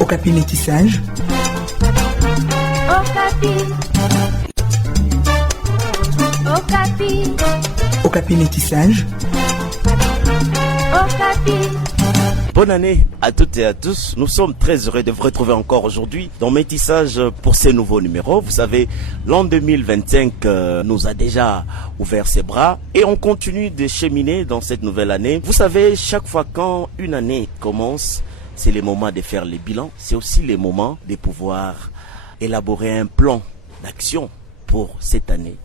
Okapi métissage. Okapi métissage. Bonne année à toutes et à tous. Nous sommes très heureux de vous retrouver encore aujourd'hui dans Métissage pour ces nouveaux numéros. Vous savez, l'an 2025 nous a déjà ouvert ses bras et on continue de cheminer dans cette nouvelle année. Vous savez, chaque fois quand une année commence, c'est le moment de faire les bilans. C'est aussi le moment de pouvoir élaborer un plan d'action pour cette année.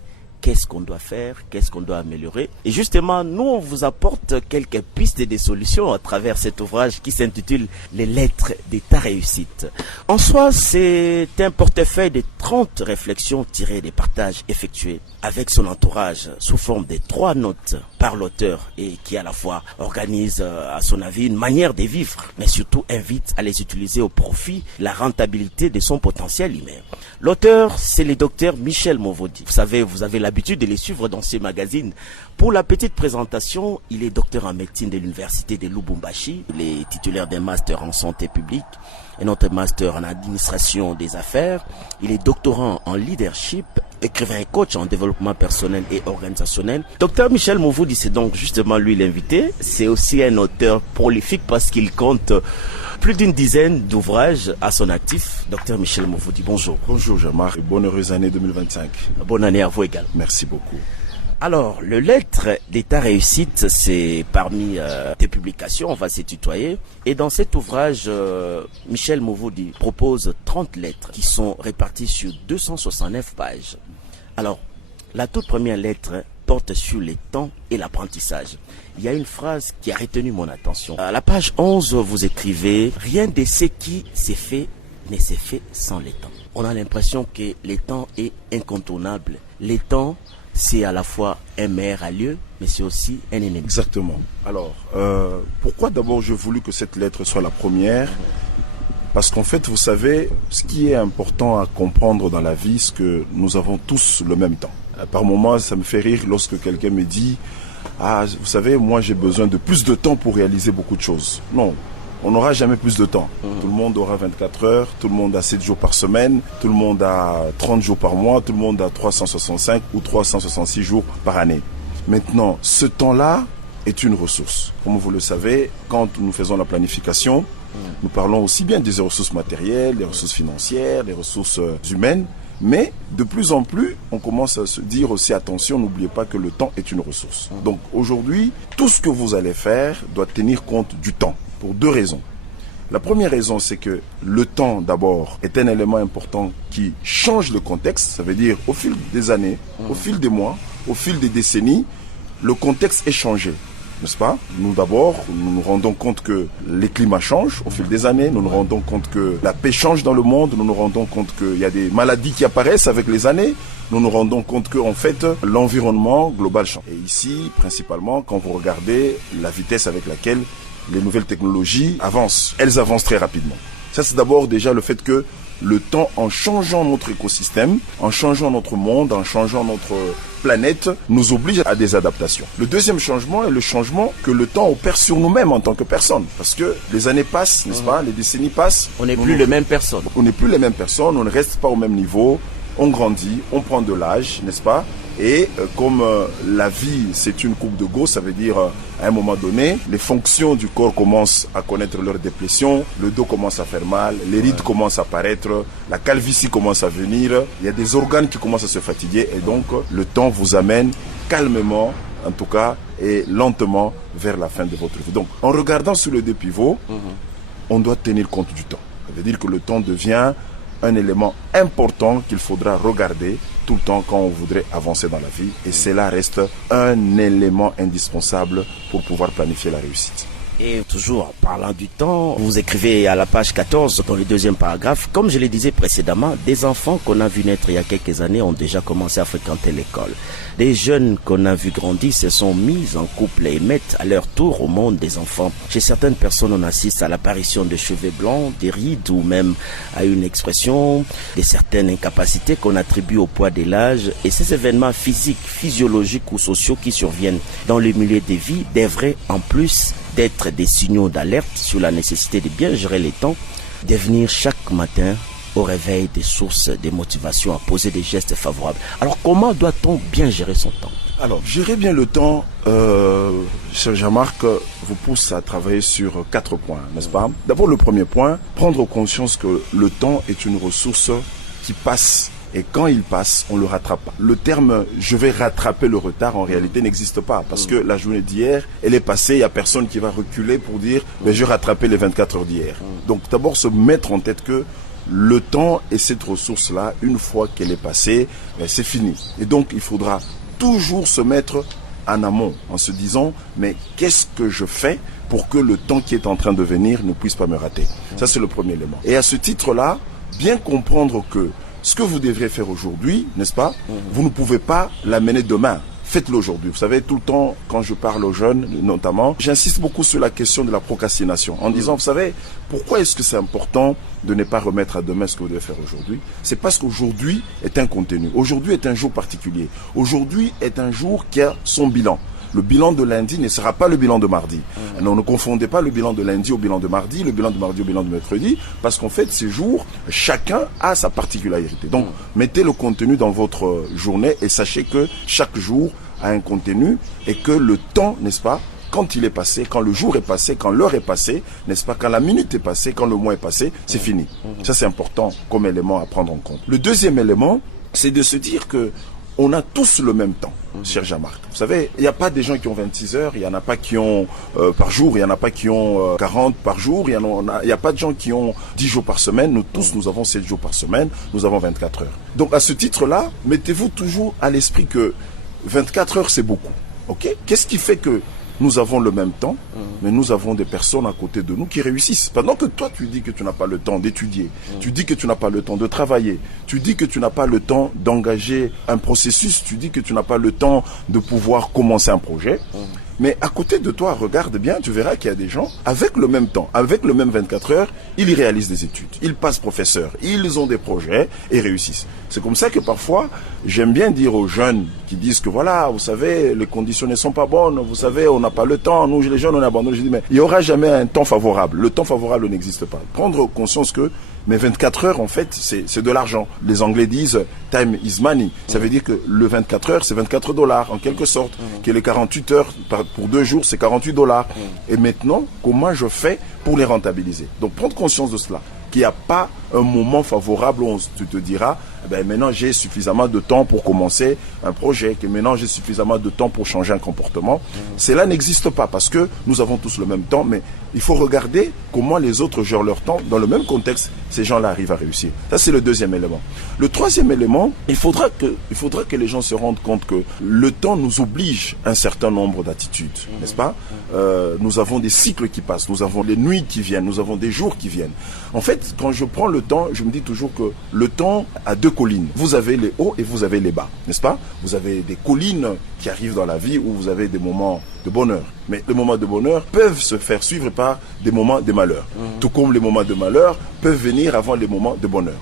Qu'est-ce qu'on doit faire, qu'est-ce qu'on doit améliorer. Et justement, nous, on vous apporte quelques pistes et des solutions à travers cet ouvrage qui s'intitule « Les lettres de ta réussite ». En soi, c'est un portefeuille de 30 réflexions tirées des partages effectués avec son entourage sous forme de 3 notes par l'auteur et qui à la fois organise à son avis une manière de vivre, mais surtout invite à les utiliser au profit de la rentabilité de son potentiel humain. L'auteur, c'est le docteur Michel Movodi. Vous savez, vous avez l'habitude de les suivre dans ces magazines. Pour la petite présentation, il est docteur en médecine de l'université de Lubumbashi. Il est titulaire d'un master en santé publique et notre master en administration des affaires. Il est doctorant en leadership, écrivain et coach en développement personnel et organisationnel. Docteur Michel Movodi, c'est donc justement lui l'invité. C'est aussi un auteur prolifique parce qu'il compte plus d'une dizaine d'ouvrages à son actif. Docteur Michel Movodi, bonjour. Bonjour Jean-Marc, bonne heureuse année 2025. Bonne année à vous également. Merci beaucoup. Alors, le lettre de ta réussite, c'est parmi tes publications, on va se tutoyer. Et dans cet ouvrage, Michel Movodi propose 30 lettres qui sont réparties sur 269 pages. Alors, la toute première lettre porte sur les temps et l'apprentissage. Il y a une phrase qui a retenu mon attention. À la page 11, vous écrivez « Rien de ce qui s'est fait ne s'est fait sans les temps ». On a l'impression que le temps est incontournable. Le temps, c'est à la fois un meilleur allié, mais c'est aussi un ennemi. Exactement. Alors, pourquoi d'abord j'ai voulu que cette lettre soit la première ? Parce qu'en fait, vous savez, ce qui est important à comprendre dans la vie, c'est que nous avons tous le même temps. Par moments, ça me fait rire lorsque quelqu'un me dit « Ah, vous savez, moi j'ai besoin de plus de temps pour réaliser beaucoup de choses. » Non, on n'aura jamais plus de temps. Tout le monde aura 24 heures, tout le monde a 7 jours par semaine, tout le monde a 30 jours par mois, tout le monde a 365 ou 366 jours par année. Maintenant, ce temps-là est une ressource. Comme vous le savez, quand nous faisons la planification, nous parlons aussi bien des ressources matérielles, des ressources financières, des ressources humaines, mais de plus en plus, on commence à se dire aussi attention, n'oubliez pas que le temps est une ressource. Donc aujourd'hui, tout ce que vous allez faire doit tenir compte du temps, pour 2 raisons. La première raison, c'est que le temps, d'abord, est un élément important qui change le contexte. Ça veut dire, au fil des années, au fil des mois, au fil des décennies, le contexte est changé. N'est-ce pas? Nous d'abord, nous nous rendons compte que les climats changent au fil des années, nous nous rendons compte que la paix change dans le monde, nous nous rendons compte qu'il y a des maladies qui apparaissent avec les années, nous nous rendons compte que en fait, l'environnement global change. Et ici, principalement, quand vous regardez la vitesse avec laquelle les nouvelles technologies avancent, elles avancent très rapidement. Ça, c'est d'abord déjà le fait que le temps, en changeant notre écosystème, en changeant notre monde, en changeant notre planète, nous oblige à des adaptations. Le deuxième changement est le changement que le temps opère sur nous-mêmes en tant que personnes. Parce que les années passent, n'est-ce pas? Les décennies passent. On n'est plus les mêmes personnes. On n'est plus les mêmes personnes, on ne reste pas au même niveau, on grandit, on prend de l'âge, n'est-ce pas? Et comme la vie, c'est une courbe de Gauss, ça veut dire à un moment donné, les fonctions du corps commencent à connaître leur déplétion, le dos commence à faire mal, les rides commencent à apparaître, la calvitie commence à venir, il y a des organes qui commencent à se fatiguer et donc le temps vous amène calmement, en tout cas, et lentement vers la fin de votre vie. Donc en regardant sur le 2 pivots, on doit tenir compte du temps. Ça veut dire que le temps devient un élément important qu'il faudra regarder tout le temps quand on voudrait avancer dans la vie. Et cela reste un élément indispensable pour pouvoir planifier la réussite. Et toujours en parlant du temps, vous écrivez à la page 14, dans le 2e paragraphe, comme je le disais précédemment, des enfants qu'on a vu naître il y a quelques années ont déjà commencé à fréquenter l'école. Des jeunes qu'on a vu grandir se sont mis en couple et mettent à leur tour au monde des enfants. Chez certaines personnes, on assiste à l'apparition de cheveux blancs, des rides ou même à une expression de certaines incapacités qu'on attribue au poids de l'âge. Et ces événements physiques, physiologiques ou sociaux qui surviennent dans le milieu de vie devraient en plus être des signaux d'alerte sur la nécessité de bien gérer les temps, devenir chaque matin au réveil des sources de motivation à poser des gestes favorables. Alors comment doit-on bien gérer son temps? Alors, gérer bien le temps, cher Jean-Marc, vous pousse à travailler sur 4 points, n'est-ce pas? D'abord, le premier point, prendre conscience que le temps est une ressource qui passe. Et quand il passe, on le rattrape pas. Le terme « je vais rattraper le retard » en réalité n'existe pas. Parce que la journée d'hier, elle est passée, il n'y a personne qui va reculer pour dire « je vais rattraper les 24 heures d'hier ». Donc d'abord se mettre en tête que le temps et cette ressource-là, une fois qu'elle est passée, c'est fini. Et donc il faudra toujours se mettre en amont en se disant « mais qu'est-ce que je fais pour que le temps qui est en train de venir ne puisse pas me rater ?» Ça c'est le premier élément. Et à ce titre-là, bien comprendre que ce que vous devrez faire aujourd'hui, n'est-ce pas, vous ne pouvez pas l'amener demain. Faites-le aujourd'hui. Vous savez, tout le temps, quand je parle aux jeunes, notamment, j'insiste beaucoup sur la question de la procrastination. En disant, vous savez, pourquoi est-ce que c'est important de ne pas remettre à demain ce que vous devez faire aujourd'hui? C'est parce qu'aujourd'hui est un contenu. Aujourd'hui est un jour particulier. Aujourd'hui est un jour qui a son bilan. Le bilan de lundi ne sera pas le bilan de mardi. Alors, ne confondez pas le bilan de lundi au bilan de mardi, le bilan de mardi au bilan de mercredi, parce qu'en fait, ces jours, chacun a sa particularité. Donc, mettez le contenu dans votre journée et sachez que chaque jour a un contenu et que le temps, n'est-ce pas, quand il est passé, quand le jour est passé, quand l'heure est passée, n'est-ce pas, quand la minute est passée, quand le mois est passé, c'est fini. Ça, c'est important comme élément à prendre en compte. Le deuxième élément, c'est de se dire que on a tous le même temps, cher Jean-Marc. Vous savez, il n'y a pas des gens qui ont 26 heures, il n'y en a pas qui ont par jour, il n'y en a pas qui ont 40 par jour, il n'y a pas de gens qui ont 10 jours par semaine. Nous tous, nous avons 7 jours par semaine, nous avons 24 heures. Donc à ce titre-là, mettez-vous toujours à l'esprit que 24 heures, c'est beaucoup. Ok? Qu'est-ce qui fait que nous avons le même temps, mais nous avons des personnes à côté de nous qui réussissent. Pendant que toi, tu dis que tu n'as pas le temps d'étudier, tu dis que tu n'as pas le temps de travailler, tu dis que tu n'as pas le temps d'engager un processus, tu dis que tu n'as pas le temps de pouvoir commencer un projet. Mais à côté de toi, regarde bien, tu verras qu'il y a des gens, avec le même temps, avec le même 24 heures, ils réalisent des études, ils passent professeurs, ils ont des projets et réussissent. C'est comme ça que parfois, j'aime bien dire aux jeunes qui disent que voilà, vous savez, les conditions ne sont pas bonnes, vous savez, on n'a pas le temps, nous les jeunes on abandonne. Je dis mais il n'y aura jamais un temps favorable, le temps favorable n'existe pas. Prendre conscience que mais 24 heures, en fait, c'est de l'argent. Les Anglais disent « time is money ». Ça veut dire que le 24 heures, c'est 24 $, en quelque sorte. Que les 48 heures pour 2 jours, c'est 48 $. Et maintenant, comment je fais pour les rentabiliser? Donc, prendre conscience de cela. Qu'il n'y a pas un moment favorable où tu te diras maintenant j'ai suffisamment de temps pour commencer un projet, que maintenant j'ai suffisamment de temps pour changer un comportement. Cela n'existe pas parce que nous avons tous le même temps, mais il faut regarder comment les autres gèrent leur temps. Dans le même contexte, ces gens-là arrivent à réussir. Ça, c'est le deuxième élément. Le troisième élément, il faudra que les gens se rendent compte que le temps nous oblige à un certain nombre d'attitudes, n'est-ce pas? Nous avons des cycles qui passent, nous avons des nuits qui viennent, nous avons des jours qui viennent. En fait, quand je prends le temps, je me dis toujours que le temps a 2 collines. Vous avez les hauts et vous avez les bas, n'est-ce pas? Vous avez des collines qui arrivent dans la vie où vous avez des moments de bonheur. Mais les moments de bonheur peuvent se faire suivre par des moments de malheur. Tout comme les moments de malheur peuvent venir avant les moments de bonheur.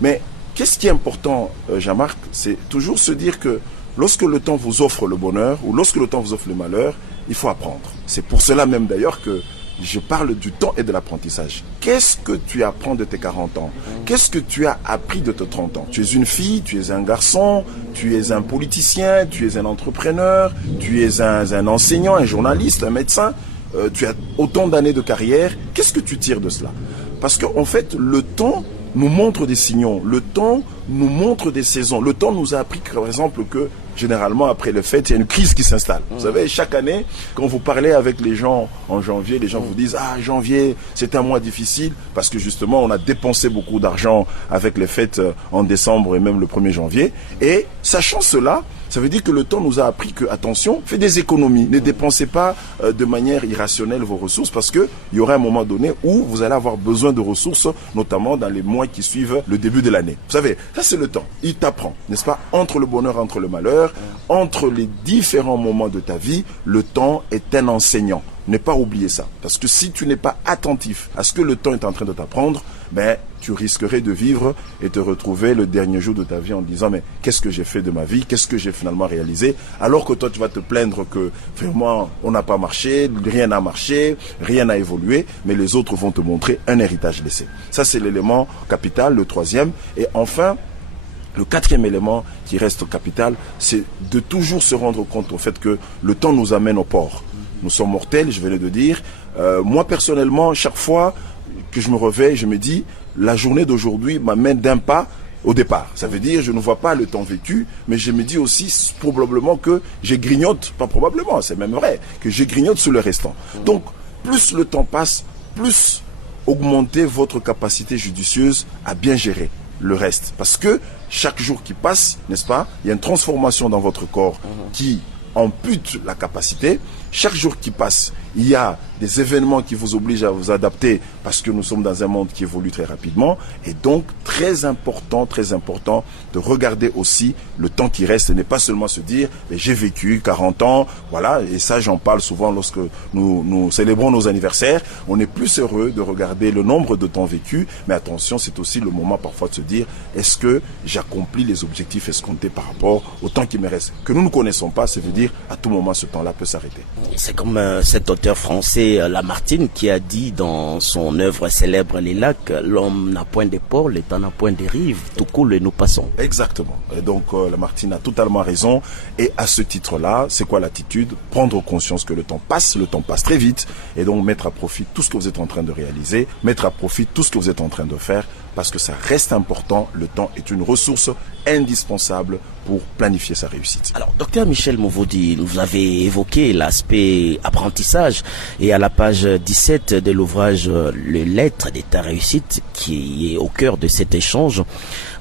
Mais qu'est-ce qui est important, Jean-Marc, c'est toujours se dire que lorsque le temps vous offre le bonheur ou lorsque le temps vous offre le malheur, il faut apprendre. C'est pour cela même d'ailleurs que je parle du temps et de l'apprentissage. Qu'est-ce que tu apprends de tes 40 ans? Qu'est-ce que tu as appris de tes 30 ans? Tu es une fille, tu es un garçon, tu es un politicien, tu es un entrepreneur, tu es un enseignant, un journaliste, un médecin. Tu as autant d'années de carrière. Qu'est-ce que tu tires de cela? Parce qu'en fait, le temps nous montre des signaux. Le temps nous montre des saisons. Le temps nous a appris, par exemple, que généralement, après les fêtes, il y a une crise qui s'installe. Vous savez, chaque année, quand vous parlez avec les gens en janvier, les gens vous disent « Ah, janvier, c'est un mois difficile » parce que justement, on a dépensé beaucoup d'argent avec les fêtes en décembre et même le 1er janvier. Et sachant cela, ça veut dire que le temps nous a appris que, attention, faites des économies. Ne dépensez pas de manière irrationnelle vos ressources parce qu'il y aura un moment donné où vous allez avoir besoin de ressources, notamment dans les mois qui suivent le début de l'année. Vous savez, ça c'est le temps. Il t'apprend, n'est-ce pas? Entre le bonheur, entre le malheur, entre les différents moments de ta vie, le temps est un enseignant. ne pas oublier ça. Parce que si tu n'es pas attentif à ce que le temps est en train de t'apprendre, tu risquerais de vivre et te retrouver le dernier jour de ta vie en disant mais qu'est-ce que j'ai fait de ma vie, qu'est-ce que j'ai finalement réalisé, alors que toi tu vas te plaindre que vraiment on n'a pas marché, rien n'a marché, rien n'a évolué, mais les autres vont te montrer un héritage laissé. Ça c'est l'élément capital, le troisième. Et enfin, le quatrième élément qui reste capital, c'est de toujours se rendre compte au fait que le temps nous amène au port. Nous sommes mortels, je venais de dire. Moi personnellement, chaque fois que je me réveille, je me dis, la journée d'aujourd'hui m'amène d'un pas au départ. Ça veut dire, je ne vois pas le temps vécu, mais je me dis aussi probablement que je grignote, pas probablement, c'est même vrai, que je grignote sur le restant. Donc, plus le temps passe, plus augmentez votre capacité judicieuse à bien gérer le reste. Parce que chaque jour qui passe, n'est-ce pas, il y a une transformation dans votre corps qui ampute la capacité. Chaque jour qui passe, il y a des événements qui vous obligent à vous adapter parce que nous sommes dans un monde qui évolue très rapidement. Et donc, très important de regarder aussi le temps qui reste et ne pas seulement se dire j'ai vécu 40 ans, voilà. Et ça, j'en parle souvent lorsque nous célébrons nos anniversaires. On est plus heureux de regarder le nombre de temps vécu. Mais attention, c'est aussi le moment parfois de se dire est-ce que j'accomplis les objectifs escomptés par rapport au temps qui me reste. Que nous ne connaissons pas, ça veut dire à tout moment ce temps-là peut s'arrêter. C'est comme cet auteur français Lamartine qui a dit dans son œuvre célèbre Les Lacs, l'homme n'a point de port, le temps n'a point de rive, tout coule et nous passons. Exactement. Et donc Lamartine a totalement raison. Et à ce titre-là, c'est quoi l'attitude? Prendre conscience que le temps passe très vite, et donc mettre à profit tout ce que vous êtes en train de réaliser, mettre à profit tout ce que vous êtes en train de faire, parce que ça reste important. Le temps est une ressource indispensable pour planifier sa réussite. Alors, docteur Michel Mouvoudi, vous avez évoqué l'aspect apprentissage et à la page 17 de l'ouvrage Les lettres de ta réussite, qui est au cœur de cet échange,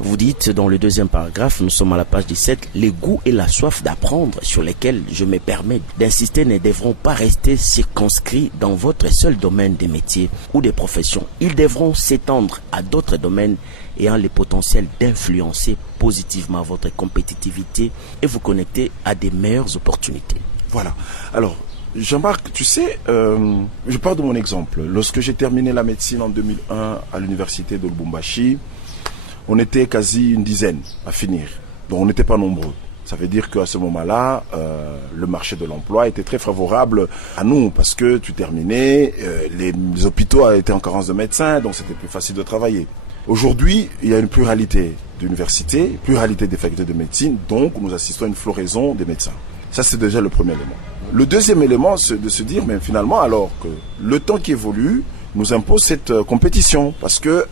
vous dites dans le deuxième paragraphe, nous sommes à la page 17, les goûts et la soif d'apprendre sur lesquels je me permets d'insister ne devront pas rester circonscrits dans votre seul domaine des métiers ou des professions. Ils devront s'étendre à d'autres domaines ayant le potentiel d'influencer positivement votre compétitivité et vous connecter à des meilleures opportunités. Voilà. Alors, Jean-Marc, tu sais, je pars de mon exemple. Lorsque j'ai terminé la médecine en 2001 à l'université de Lubumbashi, on était quasi une dizaine à finir. Donc on n'était pas nombreux. Ça veut dire qu'à ce moment-là, le marché de l'emploi était très favorable à nous parce que tu terminais, les hôpitaux étaient en carence de médecins, donc c'était plus facile de travailler. Aujourd'hui, il y a une pluralité d'universités, pluralité des facultés de médecine, donc nous assistons à une floraison des médecins. Ça, c'est déjà le premier élément. Le deuxième élément, c'est de se dire, mais finalement, alors que le temps qui évolue nous impose cette compétition, parce que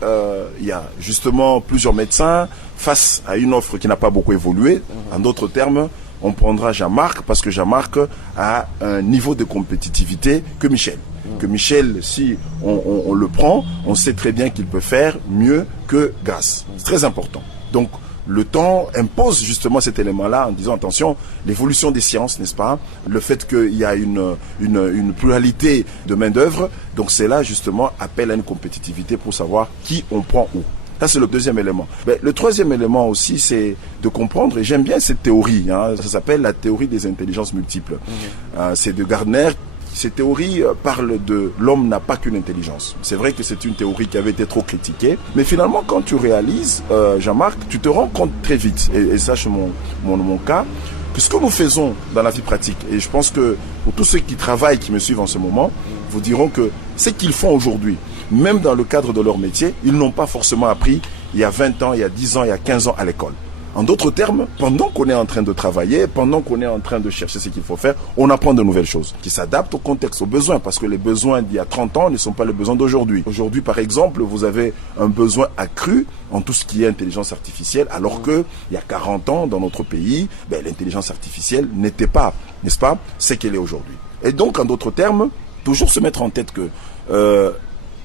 il y a justement plusieurs médecins face à une offre qui n'a pas beaucoup évolué. En d'autres termes, on prendra Jean-Marc parce que Jean-Marc a un niveau de compétitivité que Michel. Que Michel, si on le prend, on sait très bien qu'il peut faire mieux que Grace. C'est très important. Donc, le temps impose justement cet élément-là en disant attention, l'évolution des sciences, n'est-ce pas? Le fait qu'il y a une pluralité de main-d'œuvre, donc c'est là justement appel à une compétitivité pour savoir qui on prend où. Ça, c'est le deuxième élément. Mais le troisième élément aussi, c'est de comprendre, et j'aime bien cette théorie, ça s'appelle la théorie des intelligences multiples. C'est de Gardner. Cette théorie parle de l'homme n'a pas qu'une intelligence. C'est vrai que c'est une théorie qui avait été trop critiquée, mais finalement quand tu réalises, Jean-Marc, tu te rends compte très vite, et sache mon cas, que ce que nous faisons dans la vie pratique, et je pense que pour tous ceux qui travaillent, qui me suivent en ce moment, vous diront que ce qu'ils font aujourd'hui, même dans le cadre de leur métier, ils n'ont pas forcément appris il y a 20 ans, il y a 10 ans, il y a 15 ans à l'école. En d'autres termes, pendant qu'on est en train de travailler, pendant qu'on est en train de chercher ce qu'il faut faire, on apprend de nouvelles choses qui s'adaptent au contexte, aux besoins, parce que les besoins d'il y a 30 ans ne sont pas les besoins d'aujourd'hui. Aujourd'hui, par exemple, vous avez un besoin accru en tout ce qui est intelligence artificielle, alors que il y a 40 ans, dans notre pays, l'intelligence artificielle n'était pas, n'est-ce pas, ce qu'elle est aujourd'hui. Et donc, en d'autres termes, toujours se mettre en tête que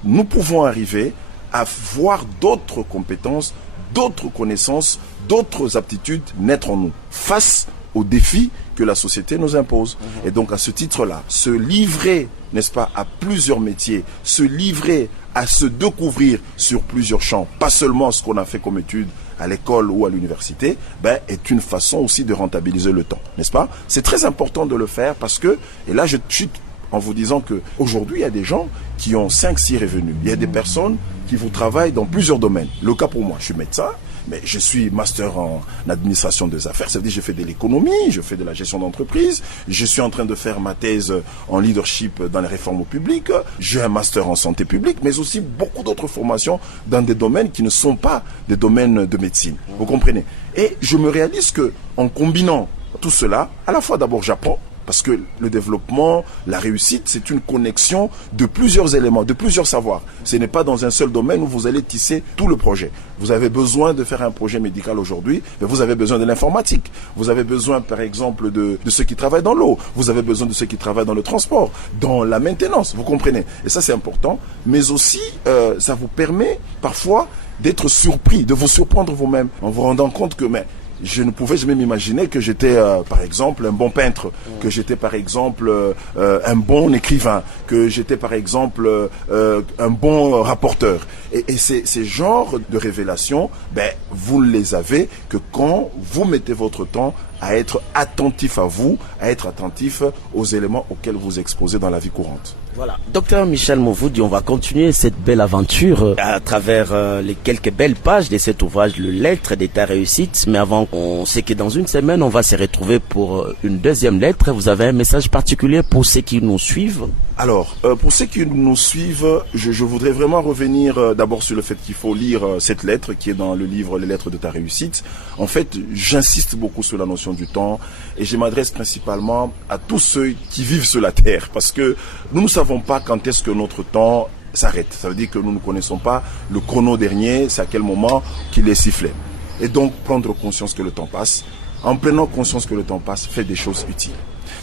nous pouvons arriver à voir d'autres compétences, d'autres connaissances, d'autres aptitudes naître en nous face aux défis que la société nous impose. Et donc à ce titre-là, se livrer, n'est-ce pas, à plusieurs métiers, se livrer à se découvrir sur plusieurs champs, pas seulement ce qu'on a fait comme études à l'école ou à l'université, est une façon aussi de rentabiliser le temps, n'est-ce pas? C'est très important de le faire parce que, et là je suis en vous disant que aujourd'hui il y a des gens qui ont 5-6 revenus. Il y a des personnes qui vous travaillent dans plusieurs domaines. Le cas pour moi, je suis médecin, mais je suis master en administration des affaires. Ça veut dire que je fais de l'économie, je fais de la gestion d'entreprise. Je suis en train de faire ma thèse en leadership dans les réformes publiques. J'ai un master en santé publique, mais aussi beaucoup d'autres formations dans des domaines qui ne sont pas des domaines de médecine. Vous comprenez? Et je me réalise que en combinant tout cela, à la fois d'abord j'apprends, parce que le développement, la réussite, c'est une connexion de plusieurs éléments, de plusieurs savoirs. Ce n'est pas dans un seul domaine où vous allez tisser tout le projet. Vous avez besoin de faire un projet médical aujourd'hui, mais vous avez besoin de l'informatique. Vous avez besoin, par exemple, de ceux qui travaillent dans l'eau. Vous avez besoin de ceux qui travaillent dans le transport, dans la maintenance. Vous comprenez? Et ça, c'est important. Mais aussi, ça vous permet parfois d'être surpris, de vous surprendre vous-même, en vous rendant compte que je ne pouvais jamais m'imaginer que j'étais, par exemple, un bon peintre, que j'étais, par exemple, un bon écrivain, que j'étais, par exemple, un bon rapporteur. Et ces genres de révélations, vous ne les avez que quand vous mettez votre temps à être attentif à vous, à être attentif aux éléments auxquels vous exposez dans la vie courante. Voilà. Docteur Michel Mouvoudi, on va continuer cette belle aventure à travers les quelques belles pages de cet ouvrage, le lettre de ta réussite. Mais avant, on sait que dans une semaine, on va se retrouver pour une deuxième lettre. Vous avez un message particulier pour ceux qui nous suivent? Alors, pour ceux qui nous suivent, je voudrais vraiment revenir d'abord sur le fait qu'il faut lire cette lettre qui est dans le livre Les lettres de ta réussite. En fait, j'insiste beaucoup sur la notion du temps et je m'adresse principalement à tous ceux qui vivent sur la terre parce que nous ne savons pas quand est-ce que notre temps s'arrête. Ça veut dire que nous ne connaissons pas le chrono dernier, c'est à quel moment qu'il est sifflé. Et donc, prendre conscience que le temps passe. En prenant conscience que le temps passe, fait des choses utiles.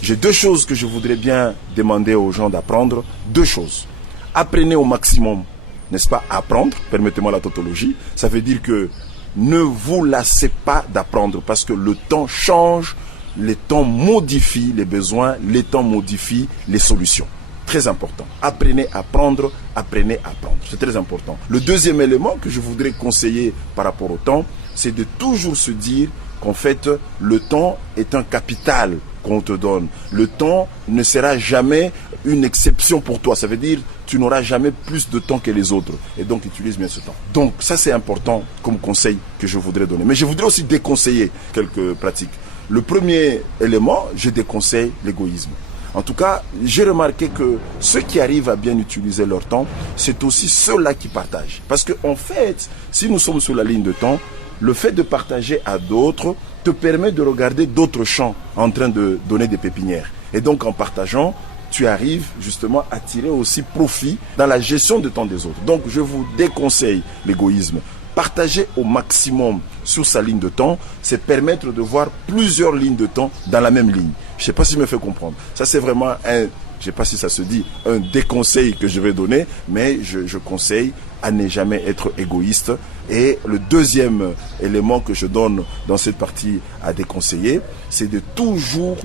J'ai 2 choses que je voudrais bien demander aux gens d'apprendre. 2 choses. Apprenez au maximum, n'est-ce pas, à apprendre. Permettez-moi la tautologie. Ça veut dire que ne vous lassez pas d'apprendre parce que le temps change, les temps modifient les besoins, les temps modifient les solutions. Très important. Apprenez à apprendre, apprenez à apprendre. C'est très important. Le deuxième élément que je voudrais conseiller par rapport au temps, c'est de toujours se dire qu'en fait, le temps est un capital qu'on te donne. Le temps ne sera jamais une exception pour toi. Ça veut dire tu n'auras jamais plus de temps que les autres. Et donc, utilise bien ce temps. Donc, ça, c'est important comme conseil que je voudrais donner. Mais je voudrais aussi déconseiller quelques pratiques. Le premier élément, je déconseille l'égoïsme. En tout cas, j'ai remarqué que ceux qui arrivent à bien utiliser leur temps, c'est aussi ceux-là qui partagent. Parce qu'en fait, si nous sommes sur la ligne de temps, le fait de partager à d'autres te permet de regarder d'autres champs en train de donner des pépinières. Et donc, en partageant, tu arrives justement à tirer aussi profit dans la gestion de temps des autres. Donc, je vous déconseille l'égoïsme. Partager au maximum sur sa ligne de temps, c'est permettre de voir plusieurs lignes de temps dans la même ligne. Je ne sais pas si je me fais comprendre. Ça, c'est vraiment je ne sais pas si ça se dit, un déconseil que je vais donner, mais je conseille à ne jamais être égoïste. Et le deuxième élément que je donne dans cette partie à déconseiller, c'est de toujours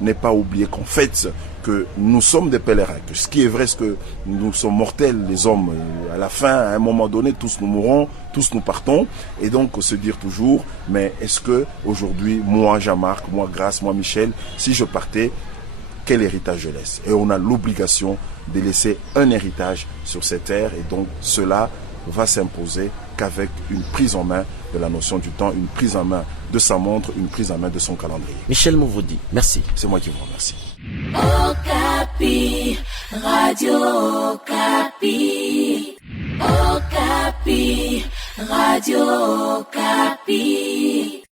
ne pas oublier qu'en fait, que nous sommes des pèlerins. Que ce qui est vrai, c'est que nous sommes mortels, les hommes. Et à la fin, à un moment donné, tous nous mourrons, tous nous partons. Et donc, se dire toujours, mais est-ce que aujourd'hui, moi, Jean-Marc, moi, Grace, moi, Michel, si je partais, quel héritage je laisse? Et on a l'obligation de laisser un héritage sur cette terre. Et donc, cela va s'imposer qu'avec une prise en main de la notion du temps, une prise en main de sa montre, une prise en main de son calendrier. Michel Mouvoudi, merci. C'est moi qui vous remercie. Okapi, Radio Okapi, Okapi, Radio Okapi.